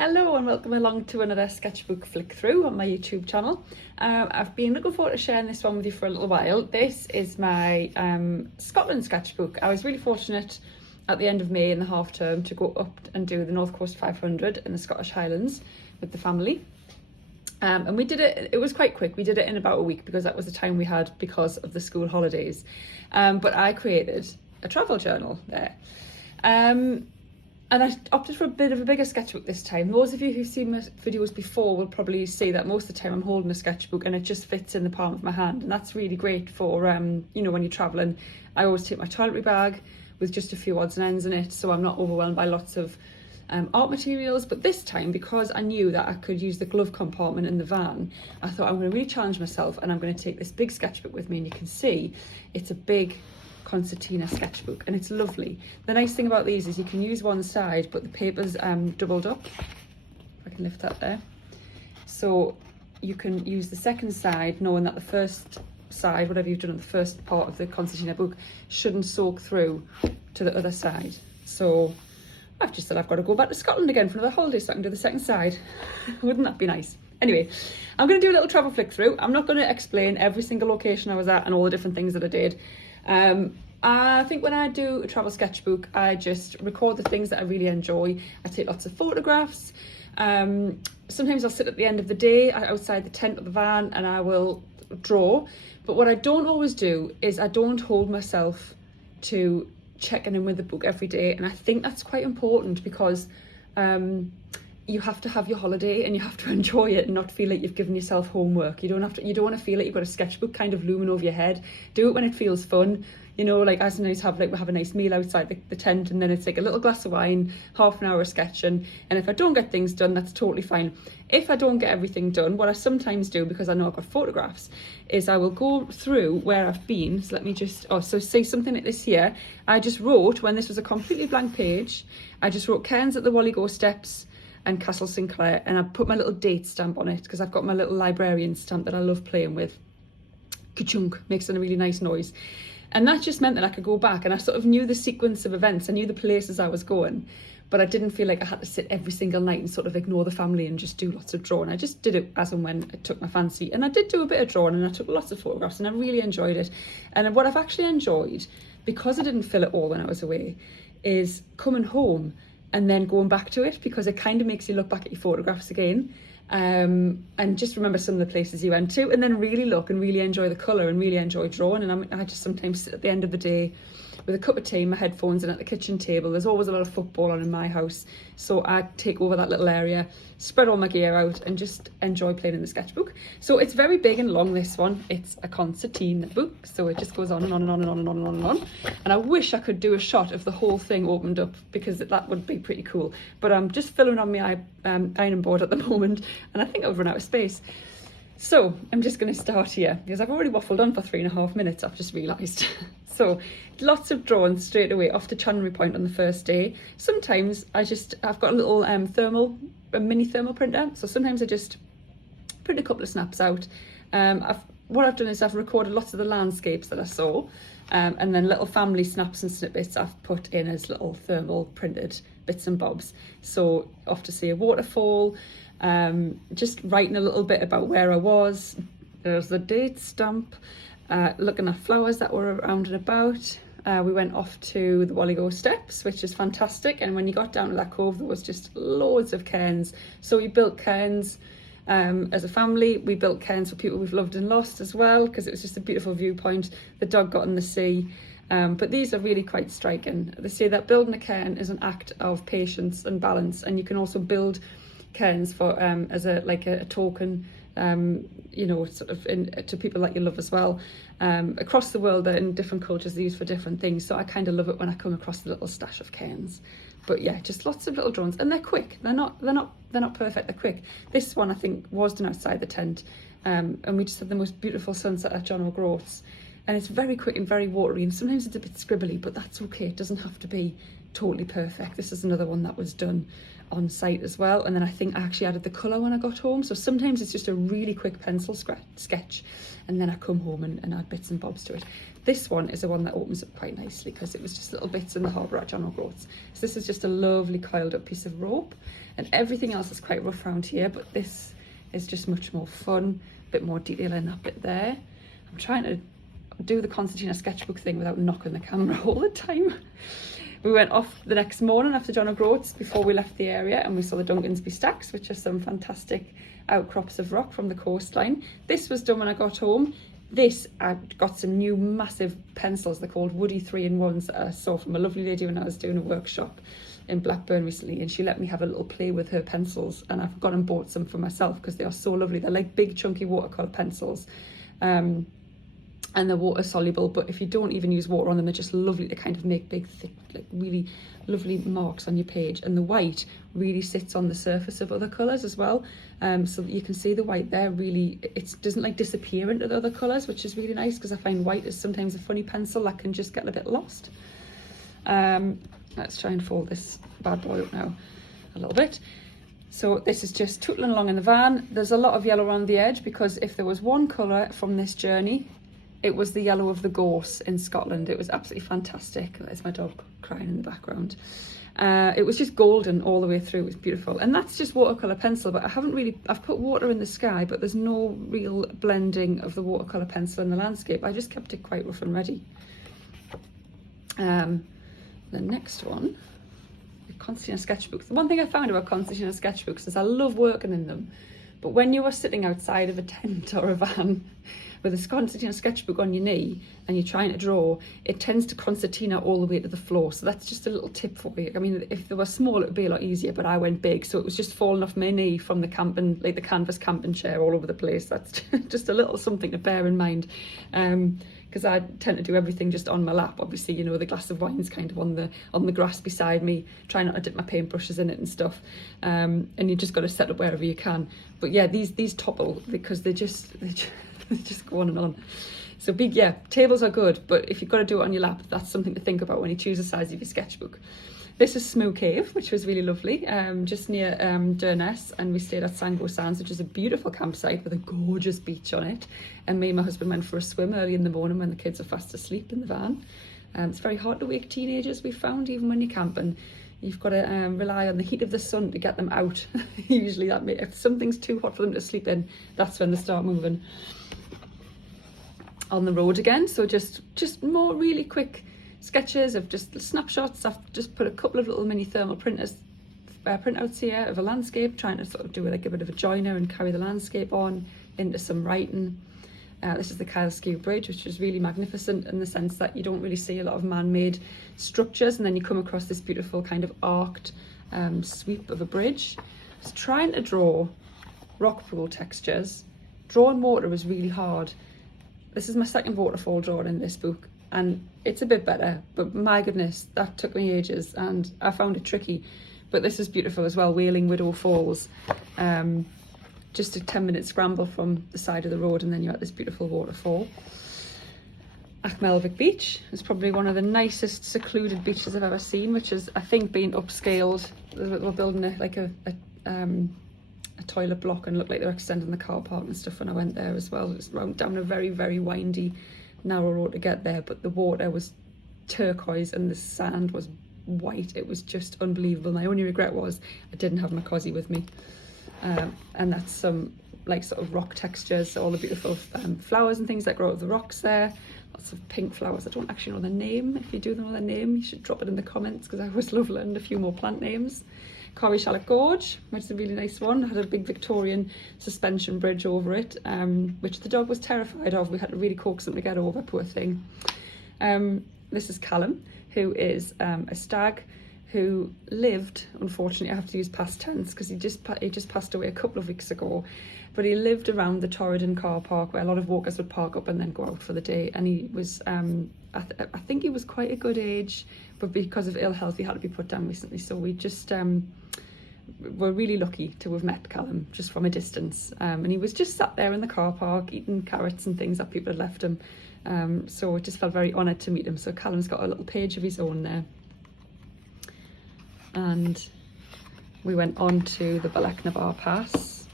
Hello and welcome along to another sketchbook flick through on my YouTube channel. I've been looking forward to sharing this one with you for a little while. This is my Scotland sketchbook. I was really fortunate at the end of May in the half term to go up and do the North Coast 500 in the Scottish Highlands with the family. And we did it, it was quite quick. We did it in about a week because that was the time we had because of the school holidays. But I created a travel journal there. And I opted for a bit of a bigger sketchbook this time. Those of you who've seen my videos before will probably see that most of the time I'm holding a sketchbook and it just fits in the palm of my hand. And that's really great for, you know, when you're traveling. I always take my toiletry bag with just a few odds and ends in it, so I'm not overwhelmed by lots of art materials. But this time, because I knew that I could use the glove compartment in the van, I thought I'm going to really challenge myself and I'm going to take this big sketchbook with me. And you can see it's a big concertina sketchbook and it's lovely. The nice thing about these is you can use one side but the paper's doubled up, if I can lift that there, so you can use the second side knowing that the first side, whatever you've done on the first part of the concertina book, shouldn't soak through to the other side. So I've just said I've got to go back to Scotland again for another holiday so I can do the second side. Wouldn't that be nice? Anyway, I'm going to do a little travel flick through. I'm not going to explain every single location I was at and all the different things that I did. I think when I do a travel sketchbook, I just record the things that I really enjoy. I take lots of photographs. Sometimes I'll sit at the end of the day outside the tent of the van and I will draw. But what I don't always do is I don't hold myself to checking in with the book every day. And I think that's quite important because you have to have your holiday and you have to enjoy it and not feel like you've given yourself homework. You don't want to feel like you've got a sketchbook kind of looming over your head. Do it when it feels fun. You know, like I sometimes have, like, we'll have a nice meal outside the tent and then it's like a little glass of wine, half an hour of sketching. And if I don't get things done, that's totally fine. If I don't get everything done, what I sometimes do, because I know I've got photographs, is I will go through where I've been. So let me just, so say something like this here. I just wrote, when this was a completely blank page, I just wrote Cairns at the Walligo Steps and Castle Sinclair, and I put my little date stamp on it because I've got my little librarian stamp that I love playing with. Ka-chunk, makes a really nice noise. And that just meant that I could go back and I sort of knew the sequence of events. I knew the places I was going, but I didn't feel like I had to sit every single night and sort of ignore the family and just do lots of drawing. I just did it as and when it took my fancy. And I did do a bit of drawing and I took lots of photographs and I really enjoyed it. And what I've actually enjoyed, because I didn't fill it all when I was away, is coming home and then going back to it, because it kind of makes you look back at your photographs again. And just remember some of the places you went to and then really look and really enjoy the colour and really enjoy drawing. And I just sometimes sit at the end of the day with a cup of tea, my headphones, and at the kitchen table there's always a lot of football on in my house, so I take over that little area, spread all my gear out and just enjoy playing in the sketchbook. So it's very big and long, this one. It's a concertina book, so it just goes on and on and on and on and on and on and on. And I wish I could do a shot of the whole thing opened up because that would be pretty cool, but I'm just filming on my ironing board at the moment and I think I've run out of space. So I'm just going to start here because I've already waffled on for 3.5 minutes, I've just realised. So lots of drawing straight away off to Chanry Point on the first day. Sometimes I've got a little mini thermal printer, so sometimes I just print a couple of snaps out. What I've done is I've recorded lots of the landscapes that I saw, and then little family snaps and snippets I've put in as little thermal printed bits and bobs. So off to see a waterfall, just writing a little bit about where I was. There's the date stamp, looking at flowers that were around and about. We went off to the Walligo Steps, which is fantastic, and when you got down to that cove there was just loads of cairns. So we built cairns as a family. We built cairns for people we've loved and lost as well, because it was just a beautiful viewpoint. The dog got in the sea. But these are really quite striking. They say that building a cairn is an act of patience and balance, and you can also build cairns for as a token, you know, sort of to people that you love as well. Across the world, they're in different cultures, they're used for different things, so I kind of love it when I come across the little stash of cairns. But yeah, just lots of little drawings, and they're quick. They're not perfect, they're quick. This one I think was done outside the tent, and we just had the most beautifuful sunset at John O'Groats. and it's very quick and very watery, and sometimes it's a bit scribbly, but that's okay. It doesn't have to be totally perfect. This is another one that was done on site as well, and then I think I actually added the colour when I got home. So sometimes it's just a really quick pencil sketch, and then I come home and add bits and bobs to it. This one is the one that opens up quite nicely because it was just little bits in the harbour at John O'Groats. So this is just a lovely coiled up piece of rope, and everything else is quite rough around here, but this is just much more fun, a bit more detail in that bit there. I'm trying to do the concertina sketchbook thing without knocking the camera all the time. We went off the next morning after John O'Groats before we left the area, and we saw the Duncansby Stacks, which are some fantastic outcrops of rock from the coastline. This was done when I got home. This, I got some new massive pencils. They're called Woody 3-in-1s that I saw from a lovely lady when I was doing a workshop in Blackburn recently, and she let me have a little play with her pencils, and I've gone and bought some for myself because they are so lovely. They're like big chunky watercolour pencils. And they're water soluble, but if you don't even use water on them, they're just lovely to kind of make big, thick, like really lovely marks on your page. And the white really sits on the surface of other colours as well, so that you can see the white there. Really, it doesn't like disappear into the other colours, which is really nice, because I find white is sometimes a funny pencil that can just get a bit lost. Let's try and fold this bad boy up now a little bit. So this is just tootling along in the van. There's a lot of yellow around the edge, because if there was one colour from this journey, it was the yellow of the gorse in Scotland. It was absolutely fantastic. There's my dog crying in the background. It was just golden all the way through. It was beautiful. And that's just watercolour pencil, but I've put water in the sky, but there's no real blending of the watercolour pencil in the landscape. I just kept it quite rough and ready. The next one, the concertina sketchbooks. The one thing I found about concertina sketchbooks is I love working in them, but when you are sitting outside of a tent or a van with a concertina sketchbook on your knee and you're trying to draw, it tends to concertina all the way to the floor. So that's just a little tip for you. I mean, if they were small, it would be a lot easier, but I went big, so it was just falling off my knee from the camping, like the canvas camping chair all over the place. That's just a little something to bear in mind. Because I tend to do everything just on my lap. Obviously, you know, the glass of wine's kind of on the grass beside me, try not to dip my paintbrushes in it and stuff. And you just got to set up wherever you can. But yeah, these topple because they just go on and on. So tables are good, but if you've got to do it on your lap, that's something to think about when you choose the size of your sketchbook. This is Smoo Cave, which was really lovely, just near Durness, and we stayed at Sango Sands, which is a beautiful campsite with a gorgeous beach on it. And me and my husband went for a swim early in the morning when the kids are fast asleep in the van. It's very hard to wake teenagers, we found, even when you're camping. You've got to rely on the heat of the sun to get them out. Usually if something's too hot for them to sleep in, that's when they start moving. On the road again, so just more really quick sketches of just snapshots. I've just put a couple of little mini thermal printouts here of a landscape, trying to sort of do like a bit of a joiner and carry the landscape on into some writing. This is the Kyleskew Bridge, which is really magnificent in the sense that you don't really see a lot of man-made structures, and then you come across this beautiful kind of arced sweep of a bridge. I was trying to draw rock pool textures. Drawing water was really hard. This is my second waterfall drawing in this book, and it's a bit better, but my goodness, that took me ages and I found it tricky. But this is beautiful as well, Wailing Widow Falls. Just a 10-minute scramble from the side of the road, and then you're at this beautiful waterfall. Achmelvik Beach is probably one of the nicest secluded beaches I've ever seen, which is, I think, being upscaled. We're building a toilet block, and looked like they're extending the car park and stuff when I went there as well. It was down a very, very windy, narrow road to get there, but the water was turquoise and the sand was white. It was just unbelievable. My only regret was I didn't have my cozy with me. And that's some like sort of rock textures, all the beautiful flowers and things that grow out of the rocks there. Lots of pink flowers. I don't actually know their name. If you do know their name, you should drop it in the comments, because I always love learning a few more plant names. Corrie Shallock Gorge, which is a really nice one. It had a big Victorian suspension bridge over it, which the dog was terrified of. We had to really coax him to get over, poor thing. This is Callum, who is a stag who lived, unfortunately I have to use past tense because he just passed away a couple of weeks ago, but he lived around the Torridon car park where a lot of walkers would park up and then go out for the day. And he was, I think he was quite a good age, but because of ill health he had to be put down recently. So we just we're really lucky to have met Callum just from a distance, and he was just sat there in the car park eating carrots and things that people had left him. So I just felt very honoured to meet him. So Callum's got a little page of his own there. And we went on to the Baleknavar Pass,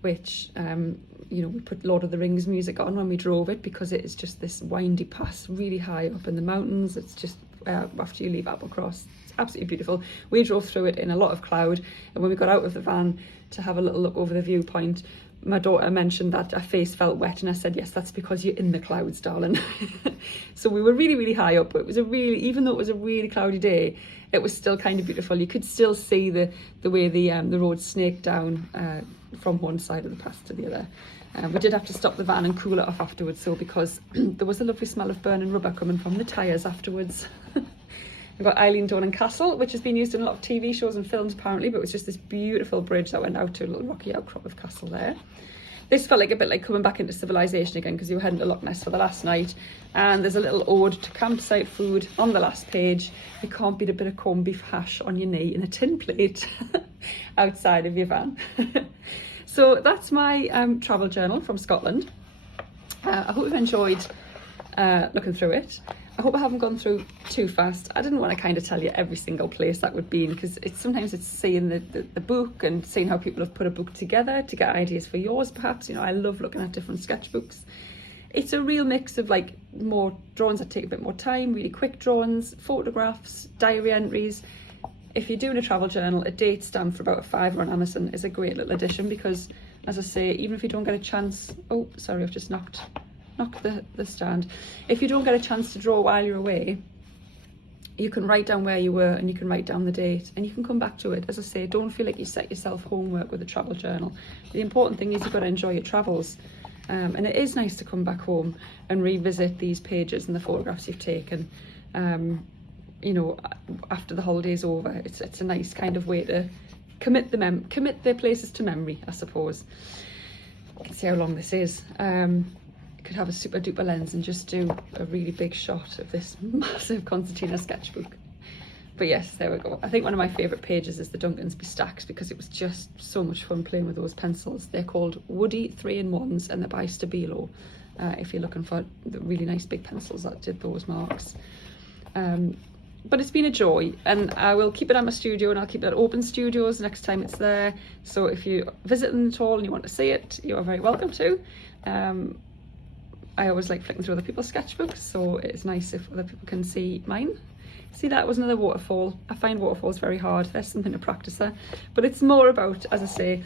which, you know, we put Lord of the Rings music on when we drove it, because it is just this windy pass really high up in the mountains. It's just after you leave Applecross, it's absolutely beautiful. We drove through it in a lot of cloud, and when we got out of the van to have a little look over the viewpoint, my daughter mentioned that her face felt wet, and I said, yes, that's because you're in the clouds, darling. So we were really, really high up. It was even though it was a really cloudy day, it was still kind of beautiful. You could still see the way the road snaked down from one side of the pass to the other. We did have to stop the van and cool it off afterwards, so because there was a lovely smell of burning rubber coming from the tyres afterwards. We've got Eileen Donan Castle, which has been used in a lot of TV shows and films apparently, but it was just this beautiful bridge that went out to a little rocky outcrop of castle there. This felt like a bit like coming back into civilization again, because you were heading to Loch Ness for the last night, and there's a little ode to campsite food on the last page. You can't beat a bit of corned beef hash on your knee in a tin plate outside of your van. So that's my travel journal from Scotland. I hope you've enjoyed looking through it. I hope I haven't gone through too fast. I didn't want to kind of tell you every single place that would be in, because sometimes it's seeing the book and seeing how people have put a book together to get ideas for yours perhaps. You know, I love looking at different sketchbooks. It's a real mix of like more drawings that take a bit more time, really quick drawings, photographs, diary entries. If you're doing a travel journal, a date stamp for about £5 on Amazon is a great little addition, because as I say, even if you don't get a chance, oh sorry, I've just knocked the stand. If you don't get a chance to draw while you're away, you can write down where you were, and you can write down the date, and you can come back to it. As I say, don't feel like you set yourself homework with a travel journal. The important thing is you've got to enjoy your travels, and it is nice to come back home and revisit these pages and the photographs you've taken. You know, after the holiday's over, it's a nice kind of way to commit the places to memory, I suppose. You can see how long this is. Could have a super duper lens and just do a really big shot of this massive concertina sketchbook. But yes, there we go. I think one of my favourite pages is the Duncansby stacks, because it was just so much fun playing with those pencils. They're called Woody 3-in-1s, and they're by Stabilo, if you're looking for the really nice big pencils that did those marks. But it's been a joy, and I will keep it at my studio, and I'll keep it at Open Studios next time it's there. So if you're visiting at all and you want to see it, you are very welcome to. I always like flicking through other people's sketchbooks, so it's nice if other people can see mine. See, that was another waterfall. I find waterfalls very hard. There's something to practice there. But it's more about, as I say,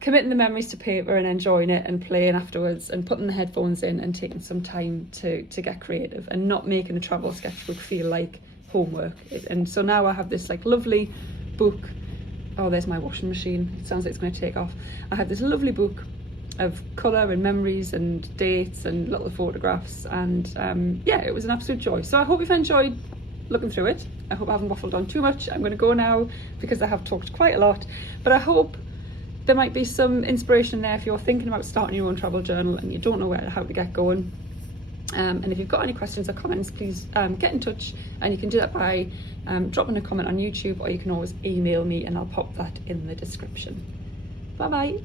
committing the memories to paper and enjoying it and playing afterwards, and putting the headphones in and taking some time to get creative, and not making a travel sketchbook feel like homework. And so now I have this like lovely book. Oh, there's my washing machine. It sounds like it's going to take off. I have this lovely book of colour and memories and dates and little photographs, and yeah, it was an absolute joy. So I hope you've enjoyed looking through it. I hope I haven't waffled on too much. I'm going to go now because I have talked quite a lot, but I hope there might be some inspiration there if you're thinking about starting your own travel journal and you don't know how to get going. And if you've got any questions or comments, please get in touch, and you can do that by dropping a comment on YouTube, or you can always email me and I'll pop that in the description. Bye bye.